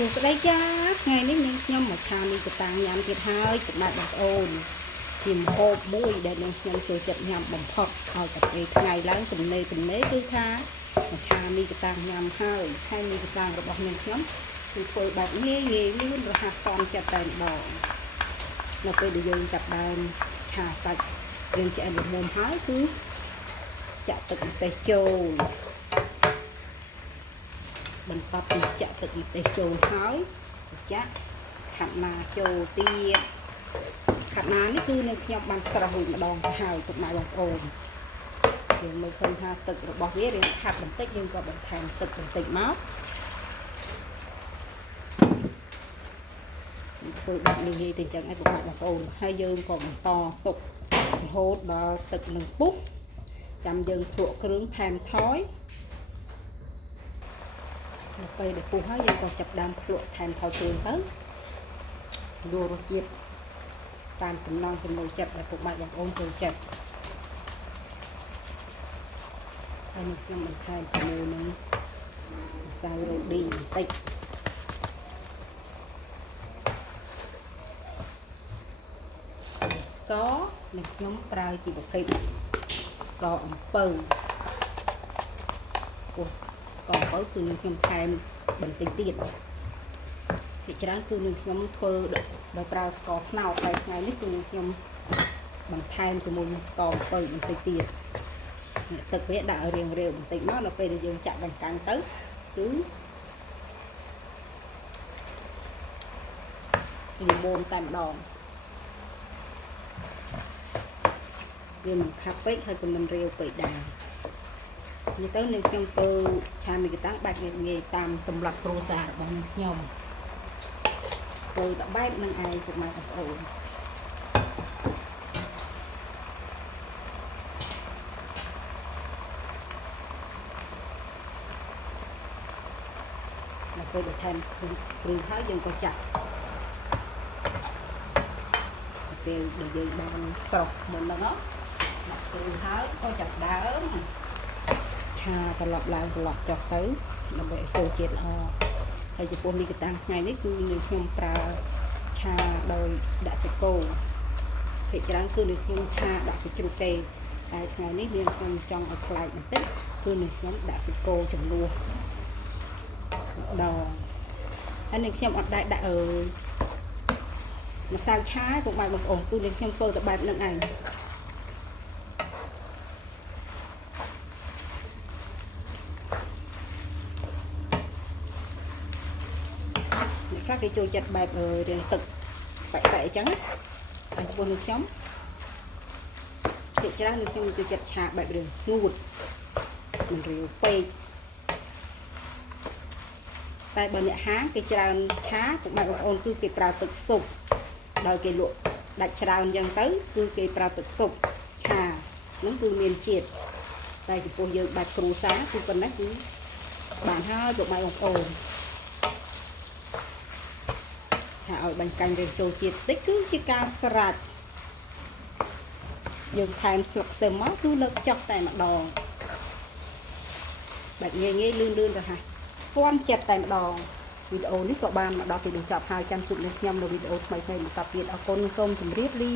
ស្ដីចាថ្ងៃនេះនាងខ្ញុំមកឆាមីកតាំងញ៉ាំទៀតហើយសម្រាប់បងប្អូនជាម្ហូបមួយដែលនាងខ្ញុំចូលចិត្តញ៉ាំបំផុតឲ្យតែពេលថ្ងៃឡើងទំនេរគឺថាមកឆាមីកតាំងញ៉ាំហើយហើយមីកតាំងរបស់នាងខ្ញុំគឺធ្វើបែបងាយលឿនរហ័សតន់ចិត្តតែម្ដងនៅពេលដែលយើងចាប់ដើមឆាសាច់យើងឆ្អិនល្មមហើយគឺចាក់ទឹកម្ទេសចូលបន្ទាប់ពីចាក់ទឹកម្ទេសចូលហើយចាក់ខាត់ណាចូលទៀតខាត់ណានេះគឺនៅខ្ញុំបានស្រោះរួចម្ដងទៅហើយពុកម៉ែបងប្អូនយើងមើលឃើញថាទឹករបស់វារៀងខាត់បន្តិចយើងក៏បន្ថែមទឹកបន្តិចមកធ្វើបែបនេះទៅចឹងឲ្យពុកម៉ែបងប្អូនហើយយើងក៏បន្តទុករហូតដល់ទឹកនឹងពុះចាំយើងភ្លក់គ្រឿងថែមថយនៅពេលដែលពុះហើយយើងក៏ចាប់ដើមភ្លក់ថែមថយគ្រឿងទៅយករសជាតិតាមចំណង់ចំណូលចិត្តដែលពុកម៉ែបងប្អូនចូលចិត្តហើយនេះខ្ញុំបន្ថែមជាមួយនឹងម្សៅរ៉ូឌីបន្តិចស្ករនេះខ្ញុំប្រើជាប្រភេទស្ករអំពៅស្ករអំពៅគឺនឹងខ្ញុំថែមបន្តិចទៀតជាច្រើនគឺនឹងខ្ញុំធ្វើដោយប្រើស្ករត្នោតតែថ្ងៃនេះគឺនឹងខ្ញុំបន្ថែមជាមួយនឹងស្ករអំពៅបន្តិចទៀតទឹកវាដាក់ឲ្យរាវបន្តិចមកដល់ពេលដែលយើងចាក់បង្កាំងទៅគឺល្មមតែម្ដងវាមិនខាប់ពេកហើយក៏មិនរាវពេកដែរនេះទៅនឹងខ្ញុំធ្វើឆាមីកតាំងបែបងាយៗតាមសម្រាប់គ្រួសាររបស់ខ្ញុំធ្វើតែបែបនឹងឯងពុកម៉ែបងប្អូនដល់ពេលដែលថែមគ្រឿងហើយយើងក៏ចាក់ពេលដែលយើងបានស្រោះមុនហ្នឹងដាក់គ្រឿងហើយក៏ចាប់ដើមឆាត្រឡប់ឡើងត្រឡប់ចុះទៅដើម្បីឲ្យចូលជាតិល្អហើយចំពោះមីកតាំងថ្ងៃនេះគឺនឹងខ្ញុំប្រើឆាដោយដាក់សាច់គោភាគច្រើនគឺនឹងខ្ញុំឆាដាក់សាច់ជ្រូកទេតែថ្ងៃនេះនាងខ្ញុំចង់ឲ្យប្លែកបន្តិចគឺនឹងខ្ញុំដាក់សាច់គោចំនួនដងហើយនឹងខ្ញុំអត់ដាក់ម្សៅឆាពុកម៉ែបងប្អូនគឺនឹងខ្ញុំធ្វើតែបែបហ្នឹងឯងខ្លះគេចូលចិត្តបែបរៀងទឹកបែកអញ្ចឹងហើយចំពោះនឹងខ្ញុំភាគច្រើននឹងខ្ញុំចូលចិត្តឆាបែបរៀងស្ងួតមិនរាវពេកតែបើអ្នកហាងគេច្រើនឆាពុកម៉ែបងប្អូនគឺគេប្រើទឹកស៊ុបដោយគេលក់ដាច់ច្រើនអញ្ចឹងទៅគឺគេប្រើទឹកស៊ុបឆានឹងគឺមានជាតិតែចំពោះយើងបែបគ្រួសារគឺប៉ុណ្ណេះគឺបានហើយពុកម៉ែបងប្អូនថាឲ្យបាញ់កាញ់រៀងចូលជាតិតិចគឺជាការស្រាច់យើងថែមស្លឹកខ្ទឹមមកគឺលើកចុះតែម្ដងបែបងាយលឿនទៅហើយពាន់ចិត្តតែម្ដងវីដេអូនេះក៏បានមកដល់ទីបញ្ចប់ហើយចាំជួបនឹងខ្ញុំនៅវីដេអូថ្មីៗបន្តទៀតអរគុណសូមជម្រាបលា